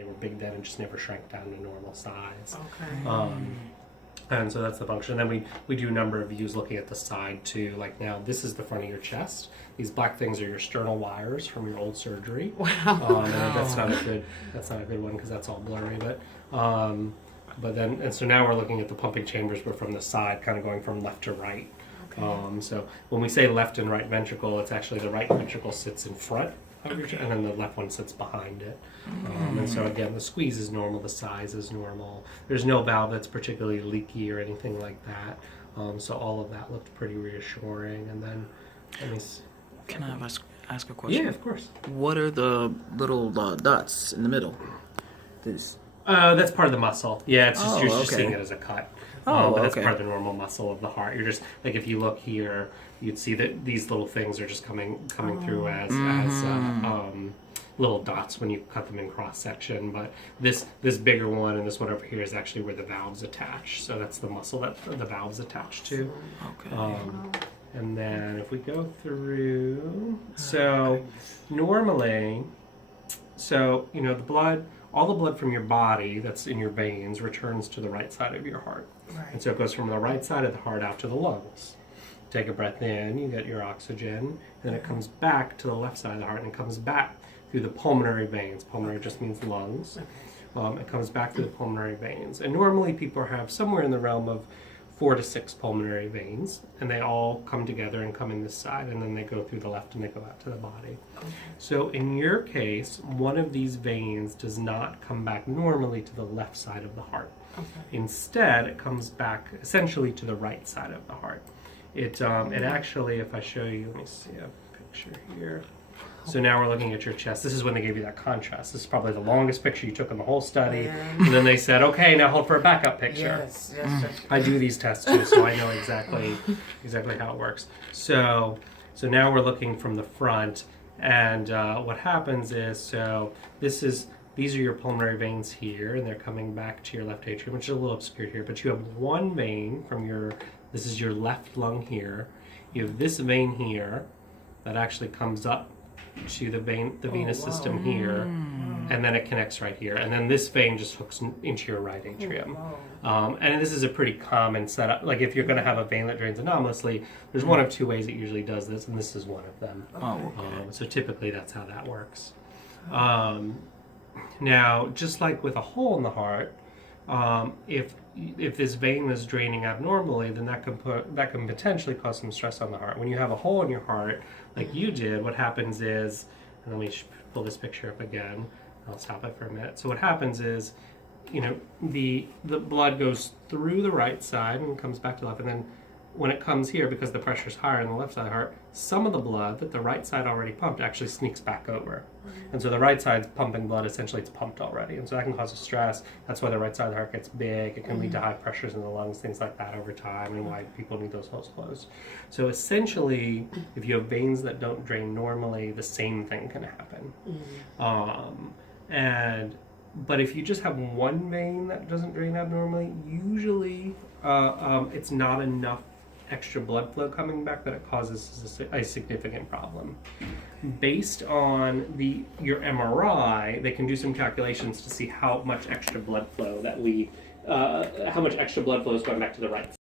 they were big then and just never shrank down to normal size. Okay. And so that's the function. And then we do a number of views looking at the side too. Like now, this is the front of your chest. These black things are your sternal wires from your old surgery. Wow. And that's not a good one because that's all blurry. But then, and so now we're looking at the pumping chambers, but from the side, kind of going from left to right. Okay. So when we say left and right ventricle, it's actually the right ventricle sits in front of your chest, and then the left one sits behind it. And so again, the squeeze is normal, the size is normal. There's no valve that's particularly leaky or anything like that. So all of that looked pretty reassuring. And then, can I ask a question? Yeah, of course. What are the little dots in the middle? This. That's part of the muscle. Yeah, it's just you're just okay. seeing it as a cut. Oh, but that's okay. part of the normal muscle of the heart. You're just like if you look here, you'd see that these little things are just coming through as little dots when you cut them in cross section. But this bigger one and this one over here is actually where the valves attach. So that's the muscle that the valves attach to. Okay. And then if we go through, so normally, so you know the blood. All the blood from your body that's in your veins returns to the right side of your heart. Right. And so it goes from the right side of the heart out to the lungs. Take a breath in, you get your oxygen, and then it comes back to the left side of the heart and it comes back through the pulmonary veins. Pulmonary just means lungs. It comes back through the pulmonary veins. And normally people have somewhere in the realm of 4 to 6 pulmonary veins, and they all come together and come in this side, and then they go through the left and they go out to the body. Okay. So in your case, one of these veins does not come back normally to the left side of the heart. Okay. Instead, it comes back essentially to the right side of the heart. It actually, if I show you, let me see a picture here. So now we're looking at your chest. This is when they gave you that contrast. This is probably the longest picture you took in the whole study. And then they said, okay, now hold for a backup picture. Yes, that's I do these tests too, so I know exactly how it works. So now we're looking from the front, and what happens is, so these are your pulmonary veins here, and they're coming back to your left atrium, which is a little obscured here, but you have one vein from this is your left lung here. You have this vein here that actually comes up to the venous system here, and then it connects right here, and then this vein just hooks into your right atrium. And this is a pretty common setup. Like if you're going to have a vein that drains anomalously, there's one of two ways it usually does this, and this is one of them. So typically that's how that works. Now, just like with a hole in the heart, if this vein is draining abnormally, then that can potentially cause some stress on the heart. When you have a hole in your heart, like you did, what happens is, and let me pull this picture up again. I'll stop it for a minute. So what happens is, you know, the blood goes through the right side and comes back to the left, and then when it comes here, because the pressure is higher on the left side of the heart, some of the blood that the right side already pumped actually sneaks back over. And so the right side's pumping blood, essentially it's pumped already. And so that can cause a stress. That's why the right side of the heart gets big. It can lead to high pressures in the lungs, things like that over time, and why people need those holes closed. So essentially, if you have veins that don't drain normally, the same thing can happen. But if you just have one vein that doesn't drain abnormally, usually it's not enough extra blood flow coming back that it causes a significant problem. Based on your MRI, they can do some calculations to see how much extra blood flow is going back to the right